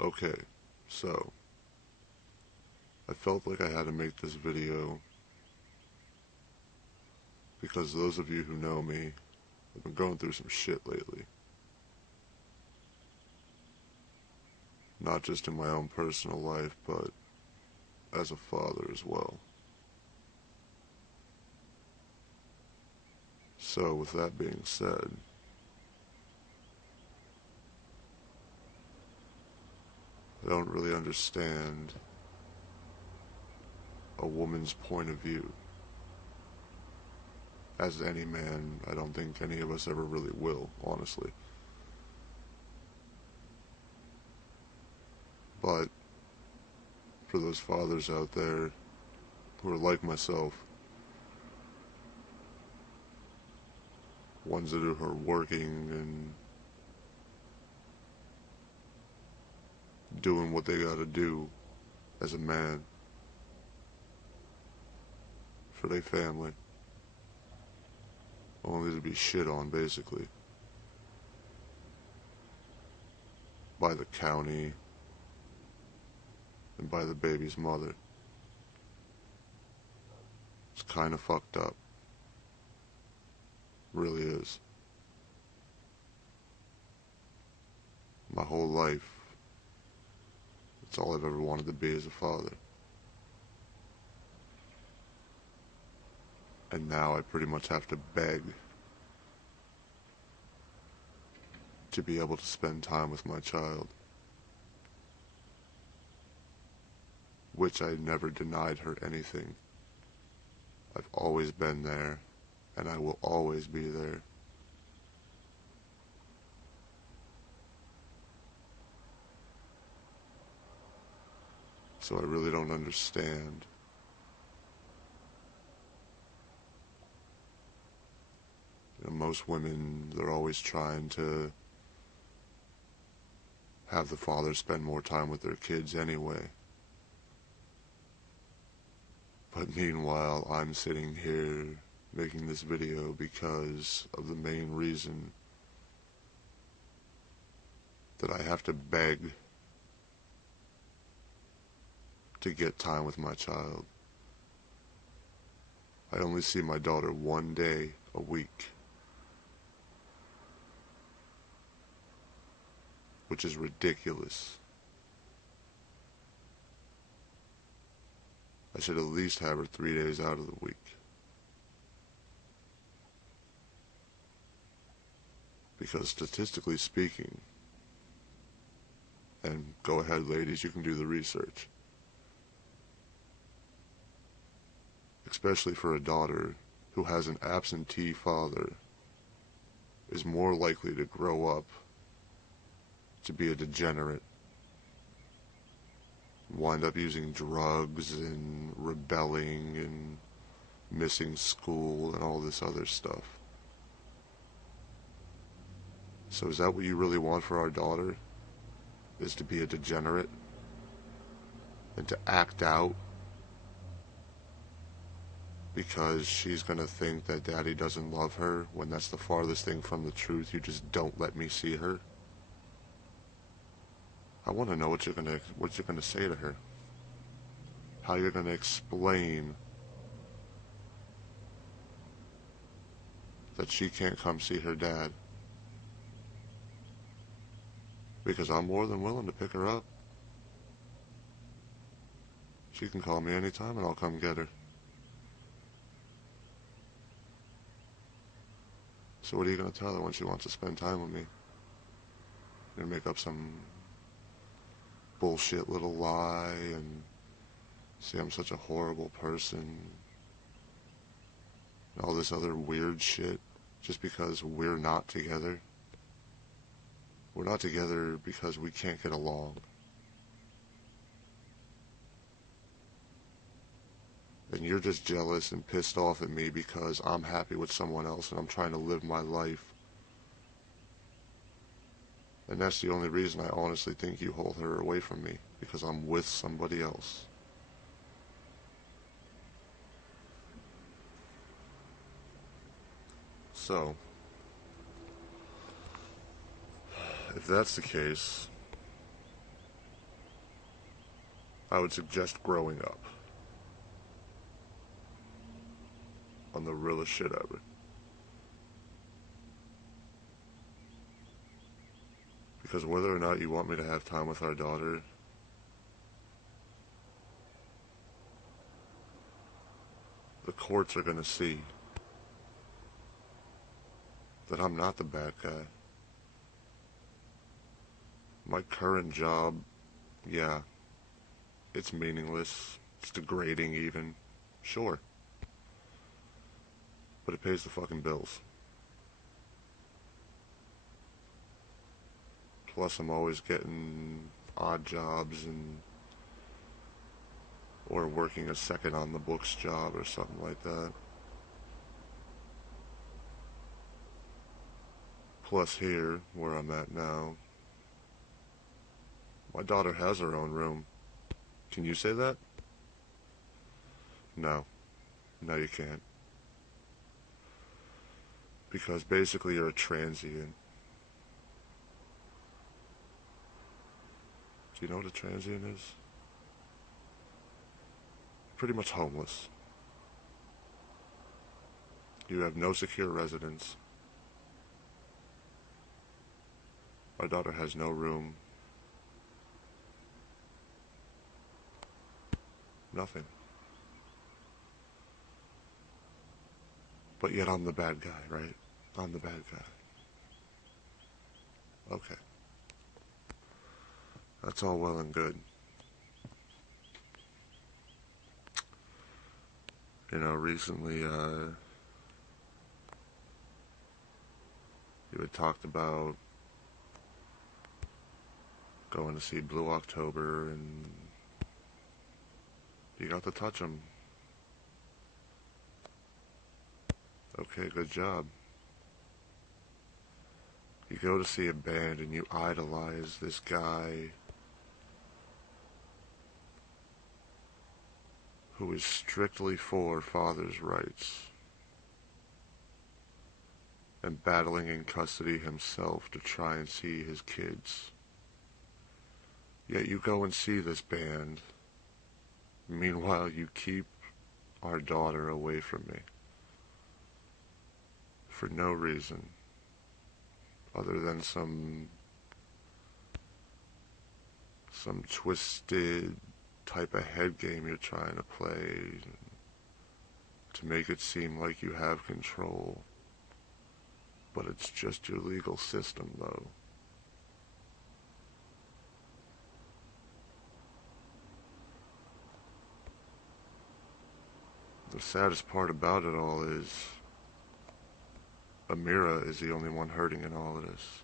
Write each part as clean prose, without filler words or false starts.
Okay, so I felt like I had to make this video because those of you who know me have been going through some shit lately. Not just in my own personal life, but as a father as well. So, with that being said, I don't really understand a woman's point of view. As any man, I don't think any of us ever really will, honestly. But for those fathers out there who are like myself, ones that are working and doing what they gotta do as a man for their family, only to be shit on, basically, by the county and by the baby's mother. It's kind of fucked up. Really is. My whole life, it's all I've ever wanted to be as a father. And now I pretty much have to beg to be able to spend time with my child. Which I never denied her anything. I've always been there, and I will always be there. So I really don't understand. Most women, they're always trying to have the father spend more time with their kids anyway. But meanwhile, I'm sitting here making this video because of the main reason that I have to beg to get time with my child. I only see my daughter one day a week, which is ridiculous. I should at least have her 3 days out of the week. Because statistically speaking, and go ahead ladies, you can do the research, especially for a daughter who has an absentee father, is more likely to grow up to be a degenerate, wind up using drugs and rebelling and missing school and all this other stuff. So is that what you really want for our daughter? Is to be a degenerate? And to act out? Because she's gonna think that daddy doesn't love her when that's the farthest thing from the truth. You just don't let me see her. I want to know what you're gonna say to her. How you're gonna explain that she can't come see her dad. Because I'm more than willing to pick her up. She can call me anytime and I'll come get her. So what are you gonna tell her when she wants to spend time with me? You're gonna make up some bullshit little lie and say I'm such a horrible person and all this other weird shit just because we're not together. We're not together because we can't get along. And you're just jealous and pissed off at me because I'm happy with someone else and I'm trying to live my life. And that's the only reason I honestly think you hold her away from me, because I'm with somebody else. So, if that's the case, I would suggest growing up on the realest shit ever. Because whether or not you want me to have time with our daughter, the courts are going to see that I'm not the bad guy. My current job, yeah, it's meaningless. It's degrading even. Sure. But it pays the fucking bills. Plus I'm always getting odd jobs or working a second on the books job or something like that. Plus here, where I'm at now, my daughter has her own room. Can you say that? No. No, you can't. Because basically you're a transient. Do you know what a transient is? Pretty much homeless. You have no secure residence. Our daughter has no room. Nothing. But yet I'm the bad guy, right? I'm the bad guy. Okay. That's all well and good. You know, recently, you had talked about going to see Blue October, and you got to touch him. Okay, good job. You go to see a band and you idolize this guy who is strictly for fathers' rights and battling in custody himself to try and see his kids. Yet you go and see this band. Meanwhile, you keep our daughter away from me. For no reason. Other than some twisted type of head game you're trying to play to make it seem like you have control. But it's just your legal system, though. The saddest part about it all is Amira is the only one hurting in all of this.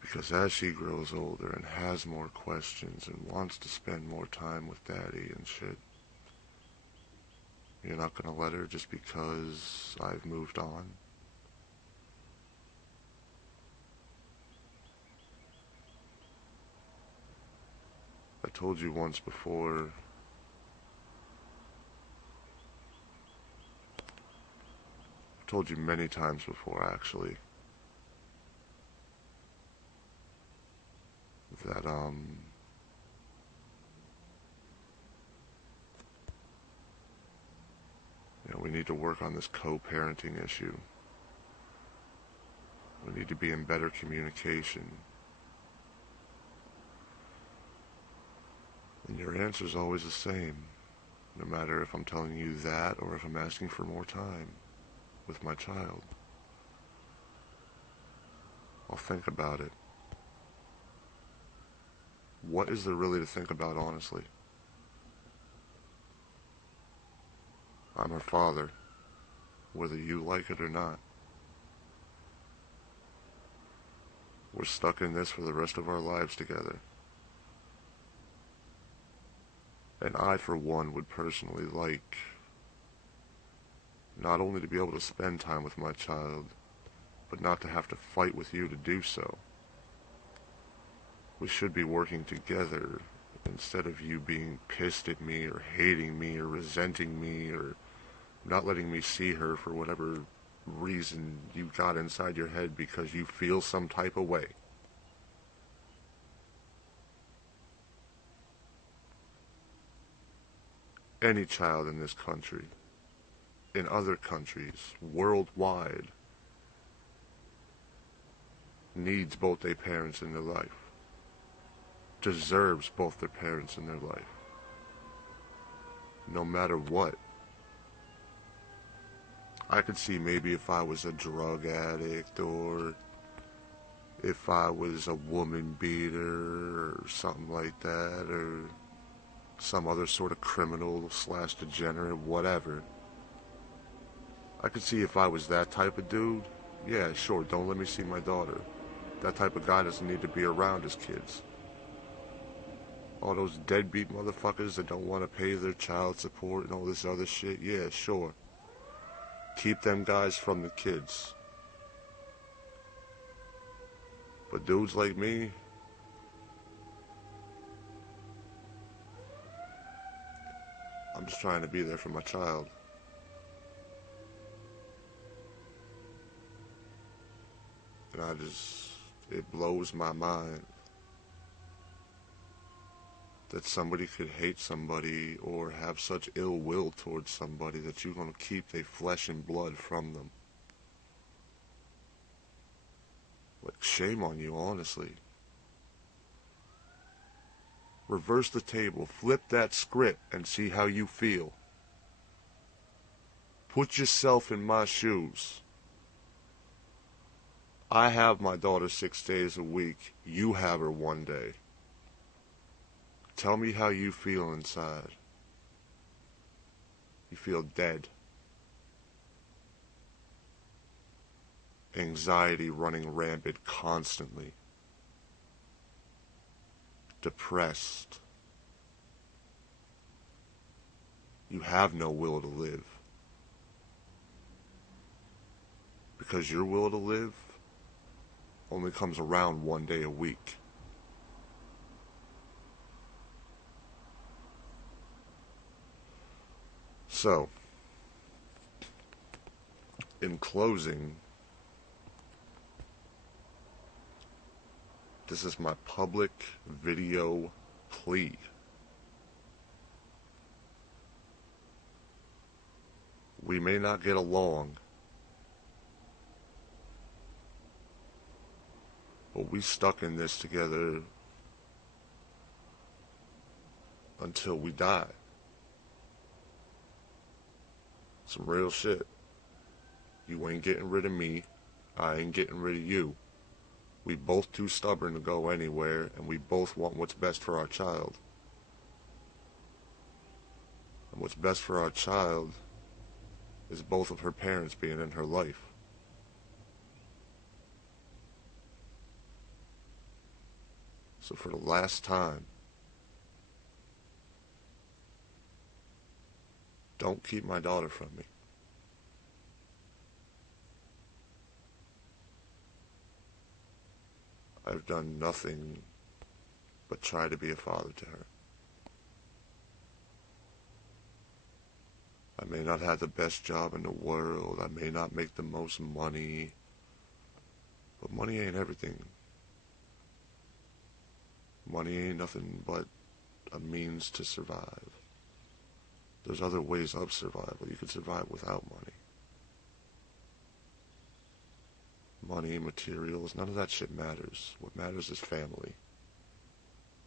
Because as she grows older and has more questions and wants to spend more time with Daddy and shit, you're not gonna let her just because I've moved on? I told you once before, I told you many times before actually, that we need to work on this co-parenting issue. We need to be in better communication. And your answer's always the same, no matter if I'm telling you that or if I'm asking for more time with my child. I'll think about it. What is there really to think about, honestly? I'm her father, whether you like it or not. We're stuck in this for the rest of our lives together. And I, for one, would personally like not only to be able to spend time with my child, but not to have to fight with you to do so. We should be working together instead of you being pissed at me or hating me or resenting me or not letting me see her for whatever reason you got inside your head because you feel some type of way. Any child in this country, in other countries, worldwide, needs both their parents in their life, deserves both their parents in their life, no matter what. I could see maybe if I was a drug addict or if I was a woman beater or something like that, or some other sort of criminal slash degenerate, whatever. I could see if I was that type of dude, yeah, sure, don't let me see my daughter. That type of guy doesn't need to be around his kids. All those deadbeat motherfuckers that don't want to pay their child support and all this other shit, yeah, sure. Keep them guys from the kids. But dudes like me, I'm just trying to be there for my child. And it blows my mind that somebody could hate somebody or have such ill will towards somebody that you're going to keep their flesh and blood from them. Like, shame on you, honestly. Reverse the table, flip that script and see how you feel. Put yourself in my shoes. I have my daughter 6 days a week. You have her one day. Tell me how you feel inside. You feel dead. Anxiety running rampant constantly. Depressed. You have no will to live. Because your will to live only comes around one day a week. So, in closing, this is my public video plea. We may not get along, but we stuck in this together until we die. Some real shit. You ain't getting rid of me. I ain't getting rid of you. We both too stubborn to go anywhere, and we both want what's best for our child. And what's best for our child is both of her parents being in her life. So for the last time, don't keep my daughter from me. I've done nothing but try to be a father to her. I may not have the best job in the world, I may not make the most money, but money ain't everything. Money ain't nothing but a means to survive. There's other ways of survival. You can survive without money. Money, materials, none of that shit matters. What matters is family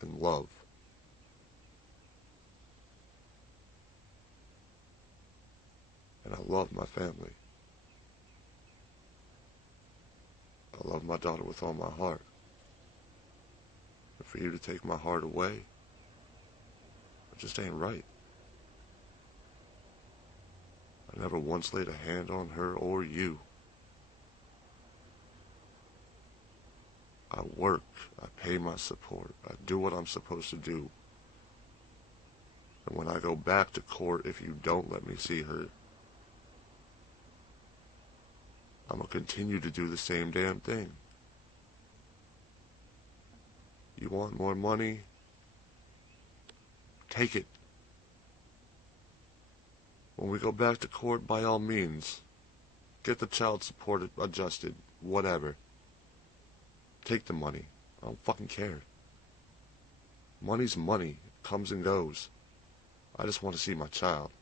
and love. And I love my family. I love my daughter with all my heart. And for you to take my heart away, it just ain't right. I never once laid a hand on her or you. I work, I pay my support, I do what I'm supposed to do. And when I go back to court, if you don't let me see her, I'm going to continue to do the same damn thing. You want more money? Take it. When we go back to court, by all means, get the child support adjusted, whatever. Take the money. I don't fucking care. Money's money. It comes and goes. I just want to see my child.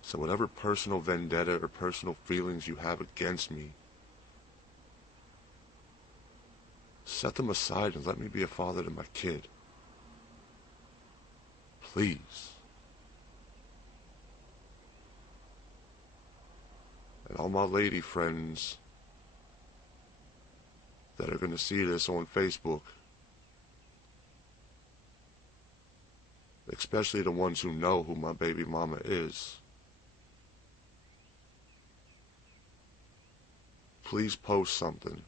So whatever personal vendetta or personal feelings you have against me, set them aside and let me be a father to my kid. Please. And all my lady friends that are going to see this on Facebook, especially the ones who know who my baby mama is, please post something.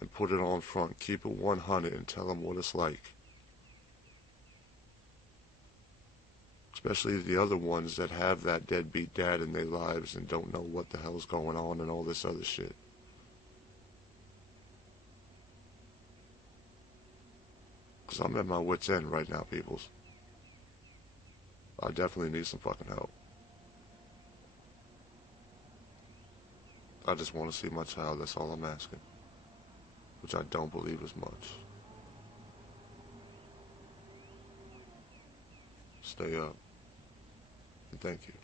And put it on front. Keep it 100 and tell them what it's like. Especially the other ones that have that deadbeat dad in their lives and don't know what the hell's going on and all this other shit. Because I'm at my wit's end right now, peoples. I definitely need some fucking help. I just want to see my child, that's all I'm asking. Which I don't believe is much. Stay up. And thank you.